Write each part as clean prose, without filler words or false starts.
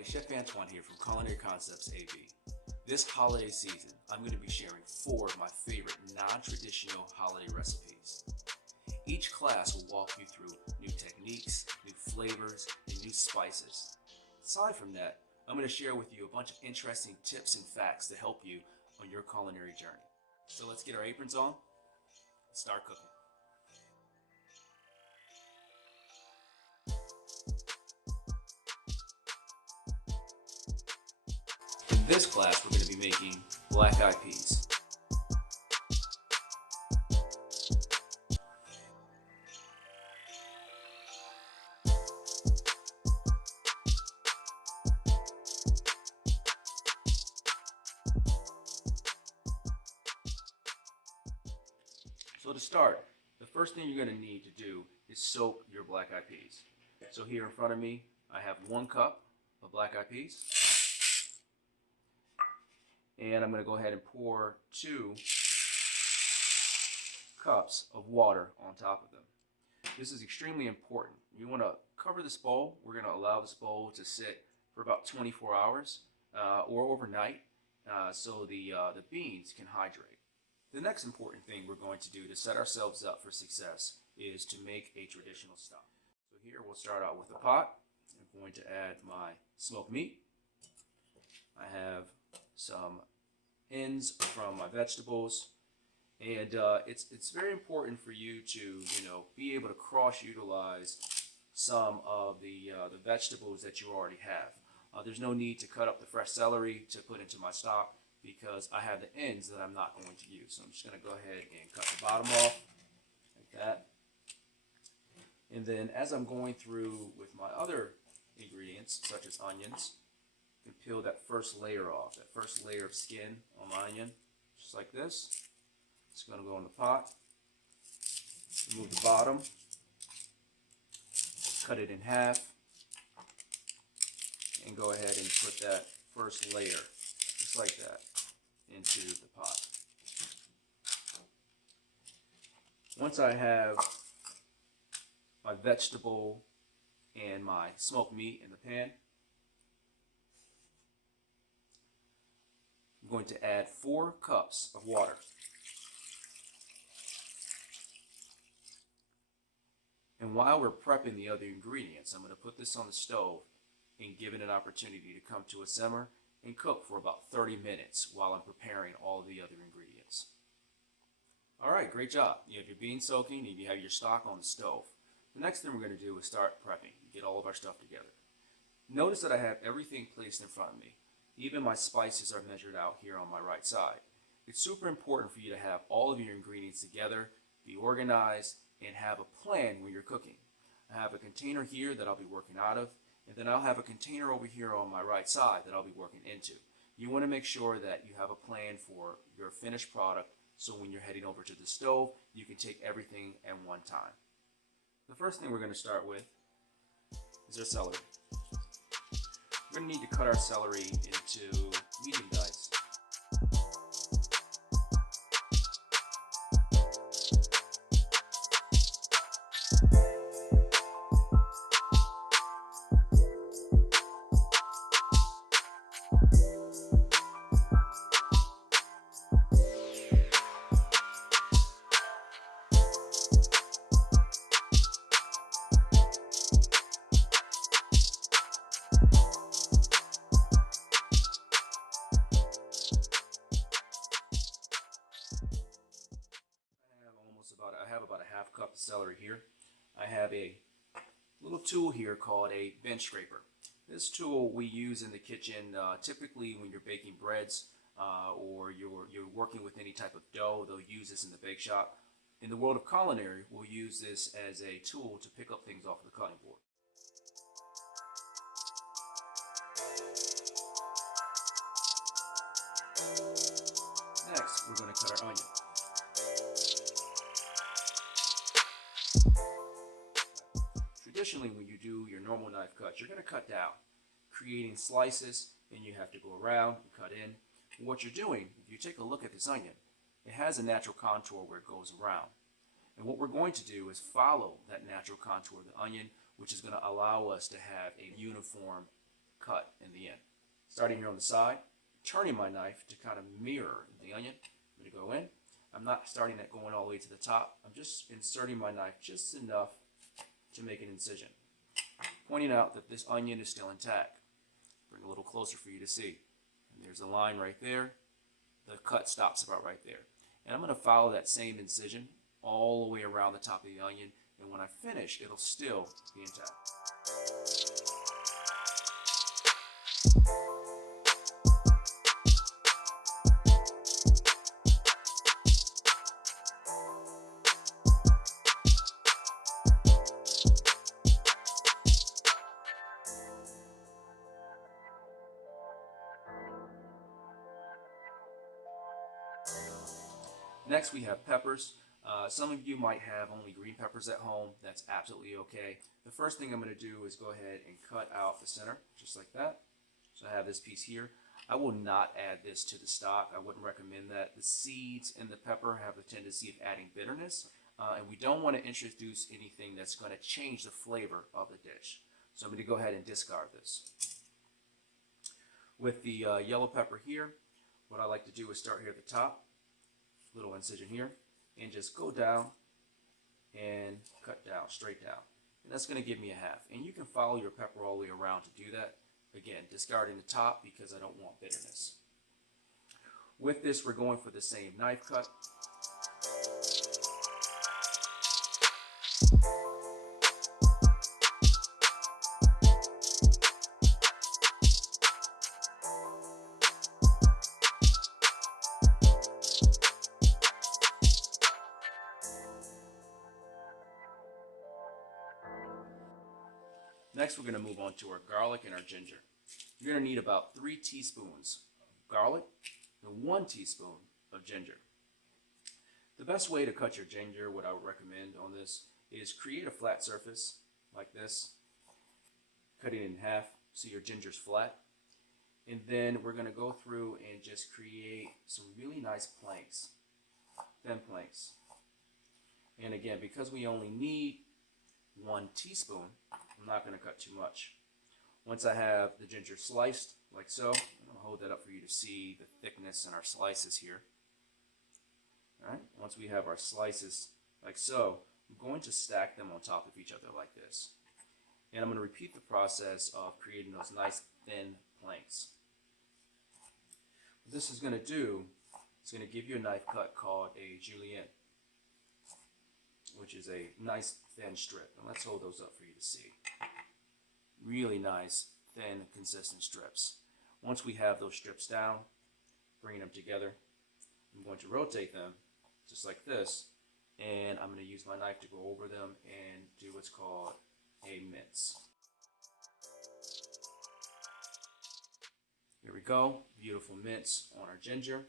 everybody, Chef Antwon here from Culinary Concepts AV. This holiday season, I'm going to be sharing 4 of my favorite non-traditional holiday recipes. Each class will walk you through new techniques, new flavors, and new spices. Aside from that, I'm going to share with you a bunch of interesting tips and facts to help you on your culinary journey. So let's get our aprons on and start cooking. In this class, we're going to be making black-eyed peas. So to start, the first thing you're going to need to do is soak your black-eyed peas. So here in front of me, I have 1 cup of black-eyed peas. And I'm going to go ahead and pour 2 cups of water on top of them. This is extremely important. You want to cover this bowl. We're going to allow this bowl to sit for about 24 hours or overnight so the beans can hydrate. The next important thing we're going to do to set ourselves up for success is to make a traditional stock. So here we'll start out with a pot. I'm going to add my smoked meat. I have some ends from my vegetables, and it's very important for you to be able to cross-utilize some of the vegetables that you already have. There's no need to cut up the fresh celery to put into my stock because I have the ends that I'm not going to use. So I'm just going to go ahead and cut the bottom off like that. And then as I'm going through with my other ingredients, such as onions, you can peel that first layer off, that first layer of skin on my onion, just like this. It's going to go in the pot. Remove the bottom, cut it in half, and go ahead and put that first layer, just like that, into the pot. Once I have my vegetable and my smoked meat in the pan, I'm going to add 4 cups of water. And while we're prepping the other ingredients, I'm going to put this on the stove and give it an opportunity to come to a simmer and cook for about 30 minutes while I'm preparing all the other ingredients. All right, great job. You have your beans soaking and you have your stock on the stove. The next thing we're going to do is start prepping, get all of our stuff together. Notice that I have everything placed in front of me. Even my spices are measured out here on my right side. It's super important for you to have all of your ingredients together, be organized, and have a plan when you're cooking. I have a container here that I'll be working out of, and then I'll have a container over here on my right side that I'll be working into. You want to make sure that you have a plan for your finished product so when you're heading over to the stove, you can take everything at one time. The first thing we're going to start with is our celery. We're going to need to cut our celery into medium dice. I have about a half cup of celery here. I have a little tool here called a bench scraper. This tool we use in the kitchen typically when you're baking breads or you're working with any type of dough. They'll use this in the bake shop. In the world of culinary, we'll use this as a tool to pick up things off the cutting board. Next, we're going to cut our onion. Traditionally, when you do your normal knife cuts, you're going to cut down, creating slices, and you have to go around and cut in. And what you're doing, if you take a look at this onion, it has a natural contour where it goes around. And what we're going to do is follow that natural contour of the onion, which is going to allow us to have a uniform cut in the end. Starting here on the side, turning my knife to kind of mirror the onion. I'm going to go in. I'm not starting it going all the way to the top. I'm just inserting my knife just enough to make an incision. Pointing out that this onion is still intact. Bring a little closer for you to see. And there's a line right there. The cut stops about right there. And I'm going to follow that same incision all the way around the top of the onion. And when I finish, it'll still be intact. Next we have peppers. Some of you might have only green peppers at home. That's absolutely okay. The first thing I'm going to do is go ahead and cut out the center, just like that. So I have this piece here. I will not add this to the stock. I wouldn't recommend that. The seeds in the pepper have a tendency of adding bitterness, and we don't want to introduce anything that's going to change the flavor of the dish. So I'm going to go ahead and discard this. With the yellow pepper here, what I like to do is start here at the top, little incision here, and just go down and cut down, straight down. And that's going to give me a half. And you can follow your pepper all the way around to do that. Again, discarding the top because I don't want bitterness. With this, we're going for the same knife cut. Next, we're going to move on to our garlic and our ginger. You're going to need about 3 teaspoons of garlic and 1 teaspoon of ginger. The best way to cut your ginger, what I would recommend on this, is create a flat surface like this. Cut it in half so your ginger's flat. And then we're going to go through and just create some really nice planks, thin planks. And again, because we only need 1 teaspoon, I'm not going to cut too much. Once I have the ginger sliced, like so, I'm going to hold that up for you to see the thickness in our slices here. Alright, once we have our slices like so, I'm going to stack them on top of each other like this. And I'm going to repeat the process of creating those nice thin planks. What this is going to do, it's going to give you a knife cut called a julienne, which is a nice thin strip. And let's hold those up for you to see. Really nice, thin, consistent strips. Once we have those strips down, bringing them together, I'm going to rotate them just like this, and I'm going to use my knife to go over them and do what's called a mince. Here we go, beautiful mince on our ginger.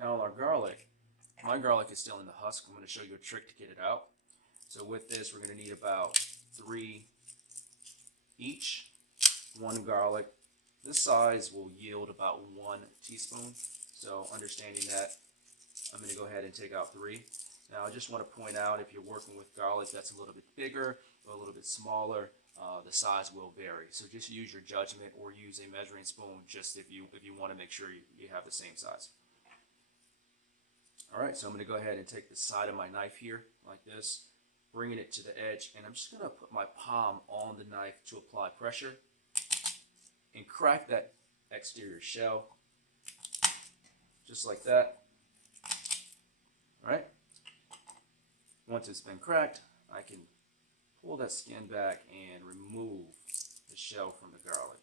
Now on our garlic, my garlic is still in the husk. I'm going to show you a trick to get it out. So with this, we're going to need about 3 each, 1 garlic. This size will yield about 1 teaspoon. So understanding that, I'm going to go ahead and take out 3. Now I just want to point out, if you're working with garlic that's a little bit bigger or a little bit smaller, the size will vary. So just use your judgment or use a measuring spoon just if you want to make sure you have the same size. Alright, so I'm going to go ahead and take the side of my knife here like this, bringing it to the edge, and I'm just going to put my palm on the knife to apply pressure and crack that exterior shell just like that. Alright, once it's been cracked, I can pull that skin back and remove the shell from the garlic.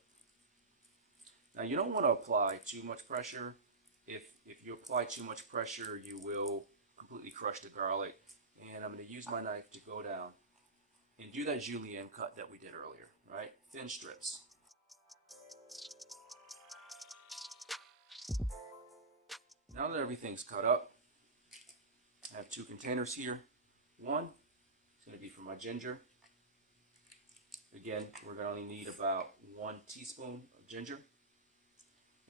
Now you don't want to apply too much pressure. If you apply too much pressure, you will completely crush the garlic. And I'm going to use my knife to go down and do that julienne cut that we did earlier, right? Thin strips. Now that everything's cut up, I have 2 containers here. One is going to be for my ginger. Again, we're going to only need about 1 teaspoon of ginger.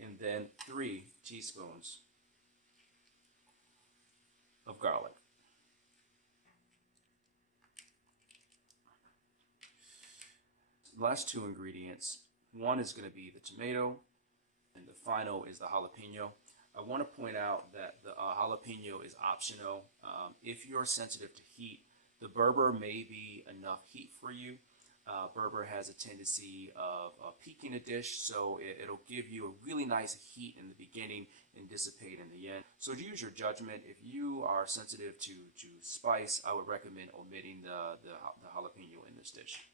And then 3 teaspoons of garlic. The last 2 ingredients One is going to be the tomato, and the final is the jalapeno. I want to point out that the jalapeno is optional. If you're sensitive to heat, the Berber may be enough heat for you. Berber has a tendency of peaking a dish, so it'll give you a really nice heat in the beginning and dissipate in the end. So use your judgment. If you are sensitive to spice, I would recommend omitting the jalapeno in this dish.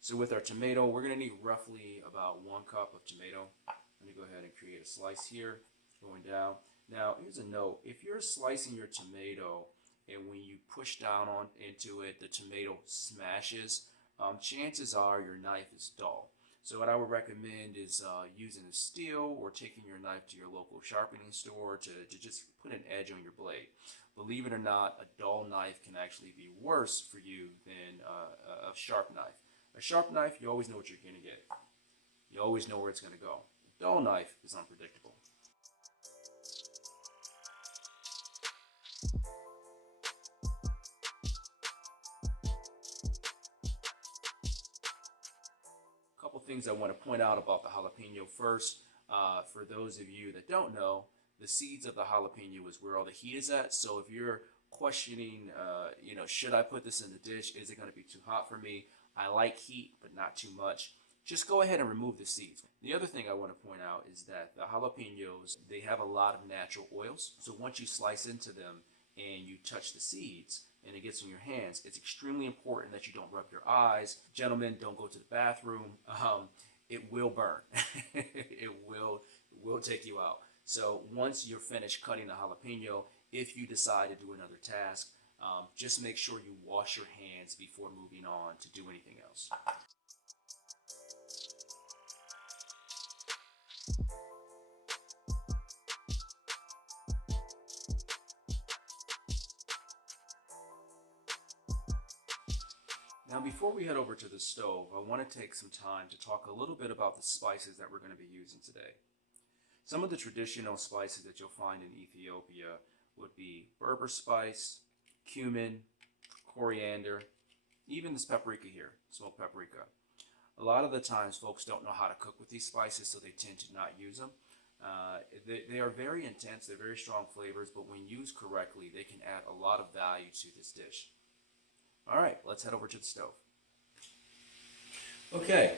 So with our tomato, we're going to need roughly about 1 cup of tomato. Let me go ahead and create a slice here, going down. Now, here's a note. If you're slicing your tomato and when you push down into it, the tomato smashes, chances are your knife is dull. So what I would recommend is using a steel or taking your knife to your local sharpening store to just put an edge on your blade. Believe it or not, a dull knife can actually be worse for you than a sharp knife. A sharp knife, you always know what you're going to get. You always know where it's going to go. A dull knife is unpredictable. A couple things I want to point out about the jalapeno first. For those of you that don't know, the seeds of the jalapeno is where all the heat is at. So if you're questioning, should I put this in the dish? Is it going to be too hot for me? I like heat, but not too much. Just go ahead and remove the seeds. The other thing I want to point out is that the jalapenos, they have a lot of natural oils. So once you slice into them and you touch the seeds and it gets in your hands, it's extremely important that you don't rub your eyes. Gentlemen, don't go to the bathroom. It will burn. it will take you out. So once you're finished cutting the jalapeno, if you decide to do another task, just make sure you wash your hands before moving on to do anything else. Now, before we head over to the stove, I want to take some time to talk a little bit about the spices that we're going to be using today. Some of the traditional spices that you'll find in Ethiopia would be Berber spice, cumin, coriander, even this paprika here, smoked paprika. A lot of the times folks don't know how to cook with these spices, so they tend to not use them. They are very intense, they're very strong flavors, but when used correctly, they can add a lot of value to this dish. All right, let's head over to the stove. Okay.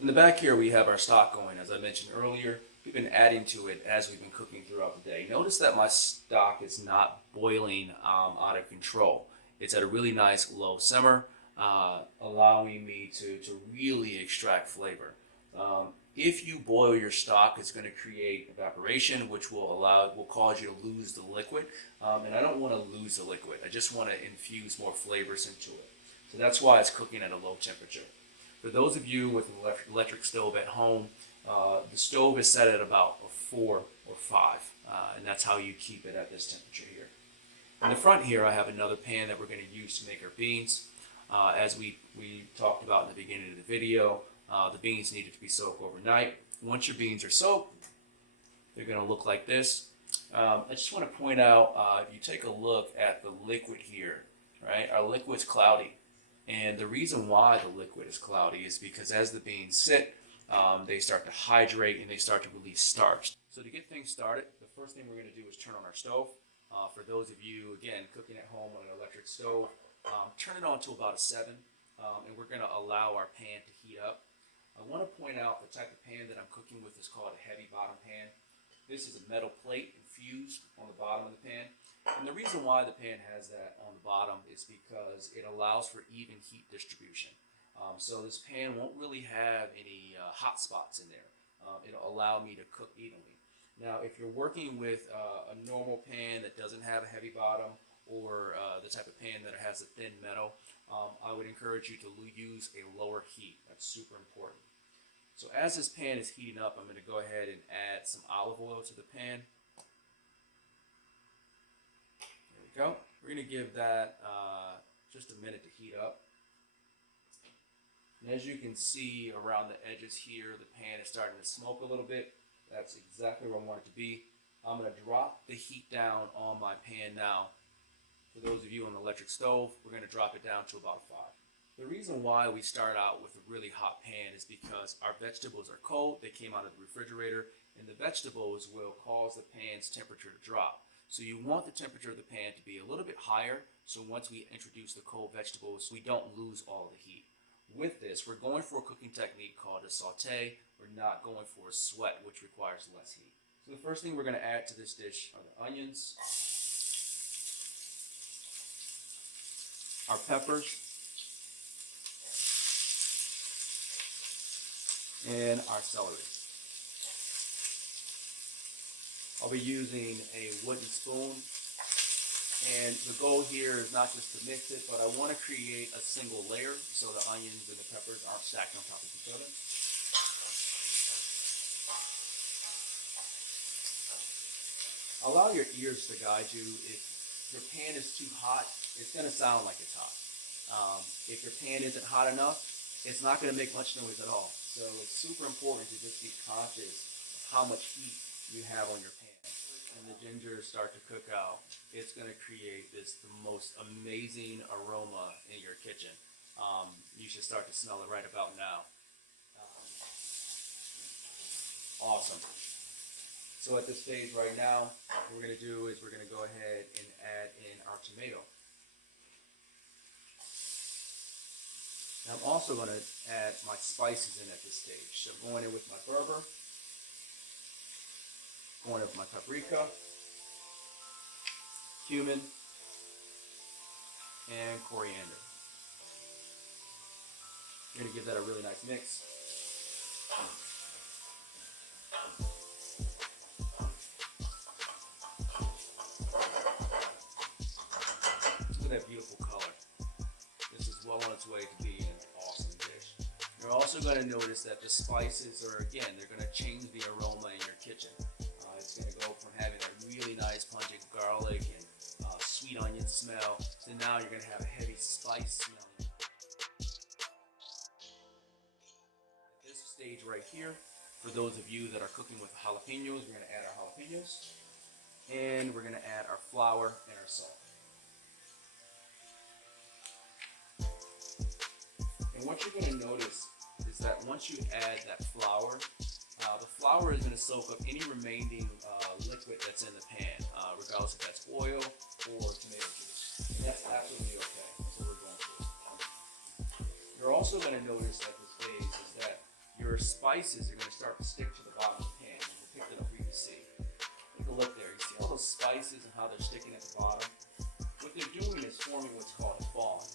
In the back here, we have our stock going. As I mentioned earlier, we've been adding to it as we've been cooking throughout the day. Notice that my stock is not boiling out of control. It's at a really nice low simmer, allowing me to really extract flavor. If you boil your stock, it's going to create evaporation, which will cause you to lose the liquid. And I don't want to lose the liquid. I just want to infuse more flavors into it. So that's why it's cooking at a low temperature. For those of you with an electric stove at home, the stove is set at about a 4 or 5, and that's how you keep it at this temperature here. In the front here, I have another pan that we're going to use to make our beans. As we talked about in the beginning of the video, the beans needed to be soaked overnight. Once your beans are soaked, they're going to look like this. I just want to point out, if you take a look at the liquid here, right? Our liquid's cloudy. And the reason why the liquid is cloudy is because as the beans sit, they start to hydrate and they start to release starch. So to get things started, the first thing we're going to do is turn on our stove. For those of you, again, cooking at home on an electric stove, turn it on to about a 7, and we're going to allow our pan to heat up. I want to point out the type of pan that I'm cooking with is called a heavy bottom pan. This is a metal plate infused on the bottom of the pan. And the reason why the pan has that on the bottom is because it allows for even heat distribution. So this pan won't really have any hot spots in there. It'll allow me to cook evenly. Now, if you're working with a normal pan that doesn't have a heavy bottom, or the type of pan that has a thin metal, I would encourage you to use a lower heat. That's super important. So as this pan is heating up, I'm going to go ahead and add some olive oil to the pan. There we go. We're going to give that just a minute to heat up. And as you can see around the edges here, the pan is starting to smoke a little bit. That's exactly where I want it to be. I'm going to drop the heat down on my pan now. For those of you on the electric stove, we're going to drop it down to about 5. The reason why we start out with a really hot pan is because our vegetables are cold, they came out of the refrigerator, and the vegetables will cause the pan's temperature to drop. So you want the temperature of the pan to be a little bit higher, so once we introduce the cold vegetables, we don't lose all the heat. With this, we're going for a cooking technique called a saute. We're not going for a sweat, which requires less heat. So the first thing we're going to add to this dish are the onions, our peppers, and our celery. I'll be using a wooden spoon, and the goal here is not just to mix it, but I want to create a single layer so the onions and the peppers aren't stacked on top of each other. Allow your ears to guide you. If your pan is too hot, it's going to sound like it's hot. If your pan isn't hot enough, it's not going to make much noise at all. So it's super important to just be conscious of how much heat you have on your pan. When the ginger start to cook out, it's going to create the most amazing aroma in your kitchen. You should start to smell it right about now. Awesome. So at this stage right now, what we're going to do is we're going to go ahead and add in our tomato. Now I'm also going to add my spices in at this stage. So I'm going in with my Berber, going in with my paprika, cumin, and coriander. You're going to give that a really nice mix. Look at that beautiful color. This is well on its way to being an awesome dish. You're also going to notice that the spices are, again, they're going to change the aroma in your kitchen. It's going to go from having a really nice pungent garlic and sweet onion smell to now you're going to have a heavy spice smell. At this stage right here, for those of you that are cooking with jalapenos, we're going to add our jalapenos, and we're going to add our flour and our salt. And what you're going to notice is that once you add that flour, the flour is going to soak up any remaining liquid that's in the pan, regardless if that's oil or tomato juice. And that's absolutely okay. That's what we're going for. You're also going to notice at this phase is that your spices are going to start to stick to the bottom of the pan. We'll pick it up for you to see. Take a look there. You see all those spices and how they're sticking at the bottom? What they're doing is forming what's called a fond.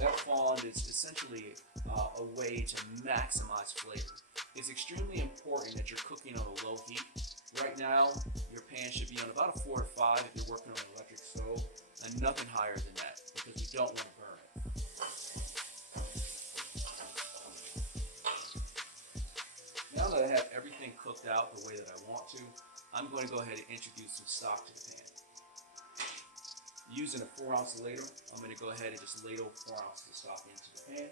That fond is essentially a way to maximize flavor. It's extremely important that you're cooking on a low heat. Right now, your pan should be on about a 4 to 5 if you're working on an electric stove, and nothing higher than that because we don't want to burn it. Now that I have everything cooked out the way that I want to, I'm going to go ahead and introduce some stock to the pan. Using a 4-ounce ladle, I'm going to go ahead and just ladle 4 ounces of stock into the pan.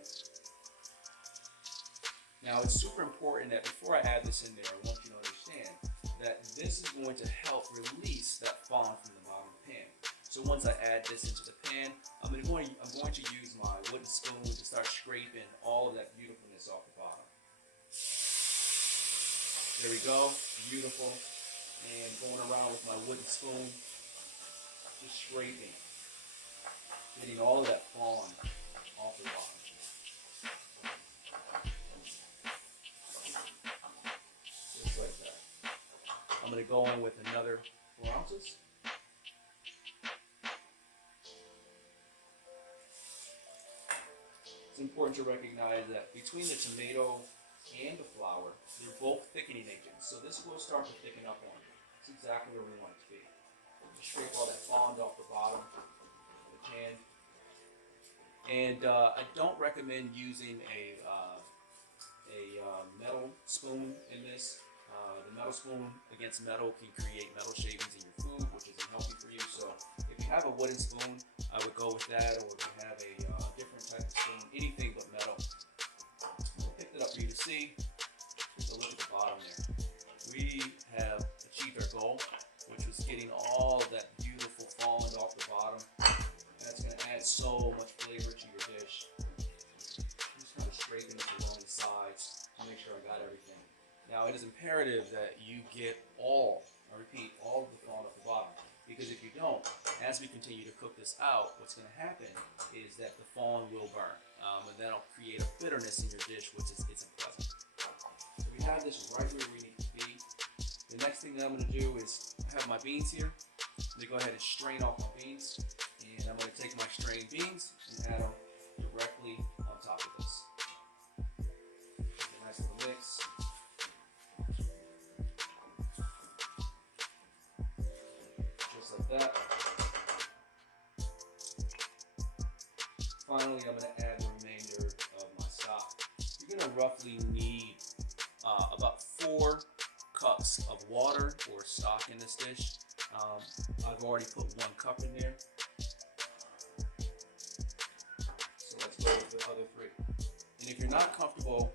Now it's super important that before I add this in there, I want you to understand that this is going to help release that fond from the bottom of the pan. So once I add this into the pan, I'm going to use my wooden spoon to start scraping all of that beautifulness off the bottom. There we go, beautiful. And going around with my wooden spoon, just scraping, getting all of that fond off the bottom. Just like that. I'm going to go in with another 4 ounces. It's important to recognize that between the tomato and the flour, they're both thickening agents. So this will start to thicken up on you. That's exactly where we want it to be. Scrape all that fond off the bottom of the pan. And I don't recommend using a metal spoon in this. The metal spoon against metal can create metal shavings in your food, which isn't healthy for you. So if you have a wooden spoon, I would go with that, or if you have a different type of spoon, anything but metal. I picked it up for you to see. Take a look at the bottom there. We have achieved our goal, which was getting all of that beautiful fond off the bottom. That's going to add so much flavor to your dish. Now it is imperative that you get all, I repeat, all of the fond off the bottom. Because if you don't, as we continue to cook this out, what's going to happen is that the fond will burn. And that'll create a bitterness in your dish, which is unpleasant. So we have this right where we need to be. The next thing that I'm going to do is I have my beans here. I'm going to go ahead and strain off my beans. And I'm going to take my strained beans and add them directly on top of this. A nice little mix. Just like that. Finally, I'm going to add the remainder of my stock. You're going to roughly need about 4 cups of water or stock in this dish. I've already put 1 cup in there. So let's go with the other 3. And if you're not comfortable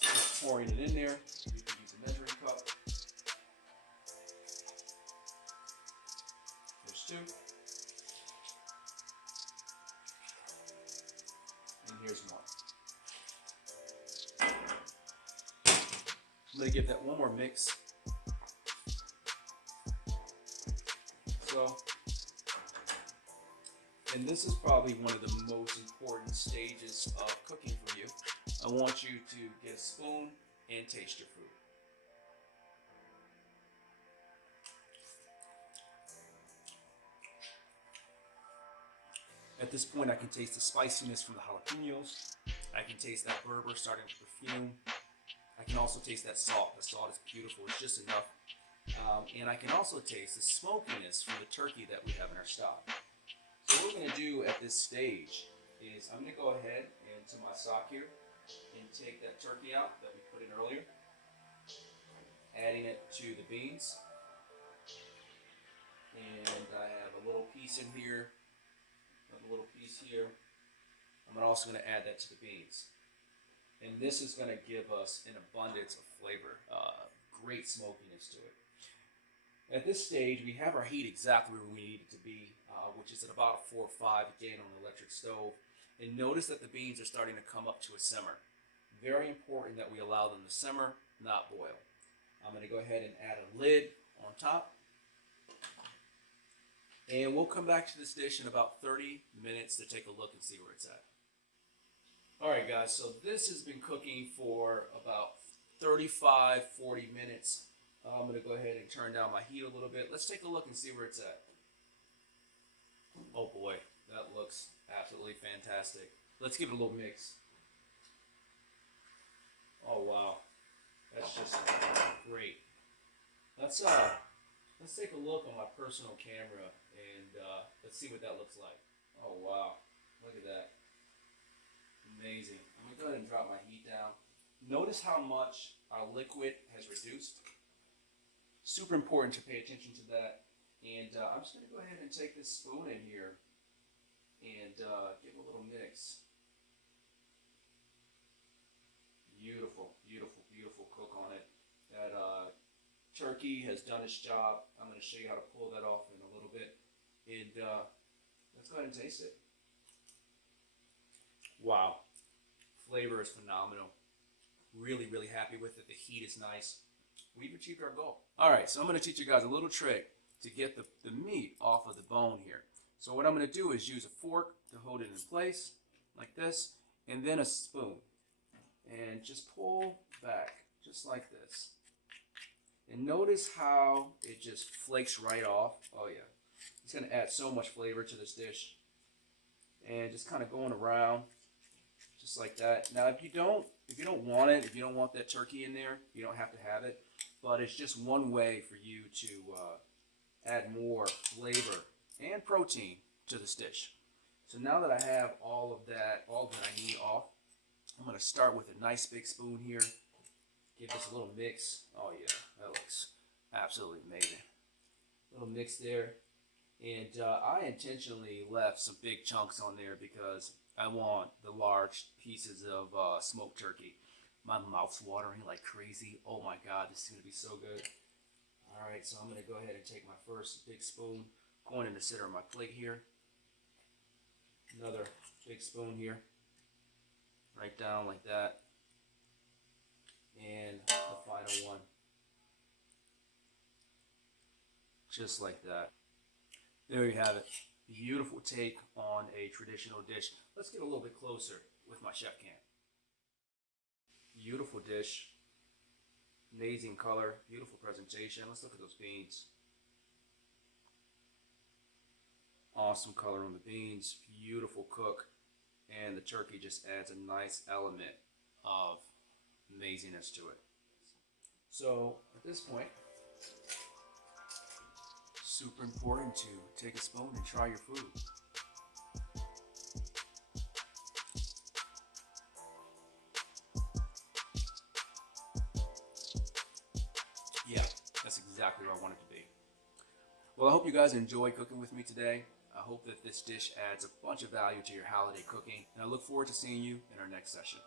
just pouring it in there, you can use a measuring cup. There's 2. And here's 1. I'm going to give that one more mix. So, and this is probably one of the most important stages of cooking for you. I want you to get a spoon and taste your food. At this point, I can taste the spiciness from the jalapenos. I can taste that Berber starting to perfume. I can also taste that salt. The salt is beautiful. It's just enough. And I can also taste the smokiness from the turkey that we have in our stock. So what we're going to do at this stage is I'm going to go ahead into my stock here and take that turkey out that we put in earlier, adding it to the beans. And I have a little piece in here, a little piece here. I'm also going to add that to the beans. And this is going to give us an abundance of flavor, great smokiness to it. At this stage, we have our heat exactly where we need it to be, which is at about a 4 or 5 again on the electric stove. And notice that the beans are starting to come up to a simmer. Very important that we allow them to simmer, not boil. I'm going to go ahead and add a lid on top. And we'll come back to this dish in about 30 minutes to take a look and see where it's at. Alright guys, so this has been cooking for about 35, 40 minutes. I'm going to go ahead and turn down my heat a little bit. Let's take a look and see where it's at. Oh boy, that looks absolutely fantastic. Let's give it a little mix. Oh wow, that's just great. Let's take a look on my personal camera and let's see what that looks like. Oh wow, look at that. Amazing. I'm going to go ahead and drop my heat down. Notice how much our liquid has reduced. Super important to pay attention to that. And I'm just going to go ahead and take this spoon in here and give a little mix. Beautiful, beautiful, beautiful cook on it. That turkey has done its job. I'm going to show you how to pull that off in a little bit. And let's go ahead and taste it. Wow. Flavor is phenomenal. Really, really happy with it. The heat is nice. We've achieved our goal. All right, so I'm going to teach you guys a little trick to get the meat off of the bone here. So what I'm going to do is use a fork to hold it in place, like this, and then a spoon. And just pull back, just like this. And notice how it just flakes right off. Oh yeah. It's going to add so much flavor to this dish. And just kind of going around, just like that. Now, if you don't want it, if you don't want that turkey in there, you don't have to have it. But it's just one way for you to add more flavor and protein to this dish. So now that I have all that I need off, I'm going to start with a nice big spoon here. Give this a little mix. Oh yeah, that looks absolutely amazing. Little mix there. And I intentionally left some big chunks on there because I want the large pieces of smoked turkey. My mouth's watering like crazy. Oh my God, this is going to be so good. All right, so I'm going to go ahead and take my first big spoon, going in the center of my plate here. Another big spoon here, right down like that. And the final just like that. There you have it. Beautiful take on a traditional dish. Let's get a little bit closer with my chef cam. Beautiful dish. Amazing color. Beautiful presentation. Let's look at those beans. Awesome color on the beans. Beautiful cook. And the turkey just adds a nice element of amazingness to it. So at this point, super important to take a spoon and try your food. Yeah, that's exactly where I want it to be. Well, I hope you guys enjoy cooking with me today. I hope that this dish adds a bunch of value to your holiday cooking, and I look forward to seeing you in our next session.